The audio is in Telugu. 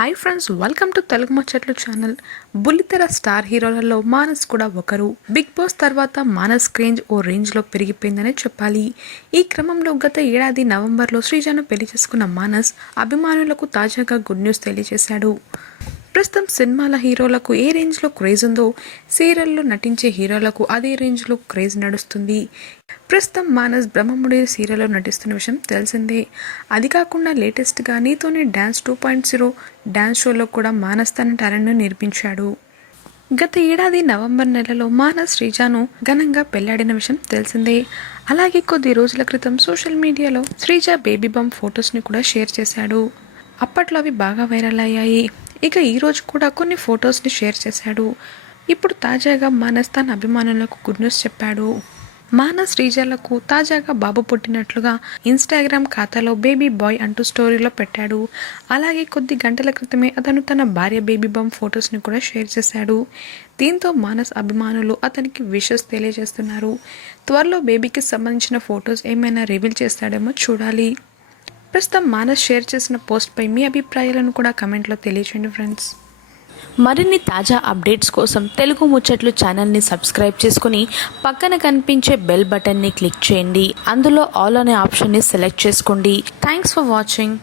Hi friends, welcome to Telugu ముచ్చట్లు ఛానల్. బుల్లితెర స్టార్ హీరోలలో మానస్ కూడా ఒకరు. బిగ్ బాస్ తర్వాత మానస్ క్రేంజ్ ఓ రేంజ్లో పెరిగిపోయిందనే చెప్పాలి. ఈ క్రమంలో గత ఏడాది నవంబర్లో శ్రీజను పెళ్లి చేసుకున్న మానస్ అభిమానులకు తాజాగా గుడ్ న్యూస్ తెలియజేశాడు. ప్రస్తుతం సినిమాల హీరోలకు ఏ రేంజ్లో క్రేజ్ ఉందో సీరియల్లో నటించే హీరోలకు అదే రేంజ్లో క్రేజ్ నడుస్తుంది. ప్రస్తుతం మానస్ బ్రహ్మముడి సీరియల్లో నటిస్తున్న విషయం తెలిసిందే. అది కాకుండా లేటెస్ట్గా నీతోనే డ్యాన్స్ 2.0 డ్యాన్స్ షోలో కూడా మానస్ తన టాలెంట్ను నేర్పించాడు. గత ఏడాది నవంబర్ నెలలో మానస్ శ్రీజాను ఘనంగా పెళ్లాడిన విషయం తెలిసిందే. అలాగే కొద్ది రోజుల క్రితం సోషల్ మీడియాలో శ్రీజ బేబీ బంప్ ఫొటోస్ని కూడా షేర్ చేశాడు. అప్పట్లో అవి బాగా వైరల్ అయ్యాయి. ఇక ఈరోజు కూడా కొన్ని ఫొటోస్ని షేర్ చేశాడు. ఇప్పుడు తాజాగా మానస్ తన అభిమానులకు గుడ్ న్యూస్ చెప్పాడు. మానస్ శ్రీజలకు తాజాగా బాబు పుట్టినట్లుగా ఇన్స్టాగ్రామ్ ఖాతాలో బేబీ బాయ్ అంటూ స్టోరీలో పెట్టాడు. అలాగే కొద్ది గంటల క్రితమే అతను తన భార్య బేబీ బంప్ ఫొటోస్ని కూడా షేర్ చేశాడు. దీంతో మానస్ అభిమానులు అతనికి విషెస్ తెలియజేస్తున్నారు. త్వరలో బేబీకి సంబంధించిన ఫొటోస్ ఏమైనా రివీల్ చేస్తాడేమో చూడాలి. ప్రస్తుతం మానస్ షేర్ చేసిన పోస్ట్పై మీ అభిప్రాయాలను కూడా కమెంట్లో తెలియచేయండి ఫ్రెండ్స్. మరిన్ని తాజా అప్డేట్స్ కోసం తెలుగు ముచ్చట్లు ఛానల్ని సబ్స్క్రైబ్ చేసుకుని పక్కన కనిపించే బెల్ బటన్ని క్లిక్ చేయండి. అందులో ఆల్ అనే ఆప్షన్ని సెలెక్ట్ చేసుకోండి. Thanks for watching.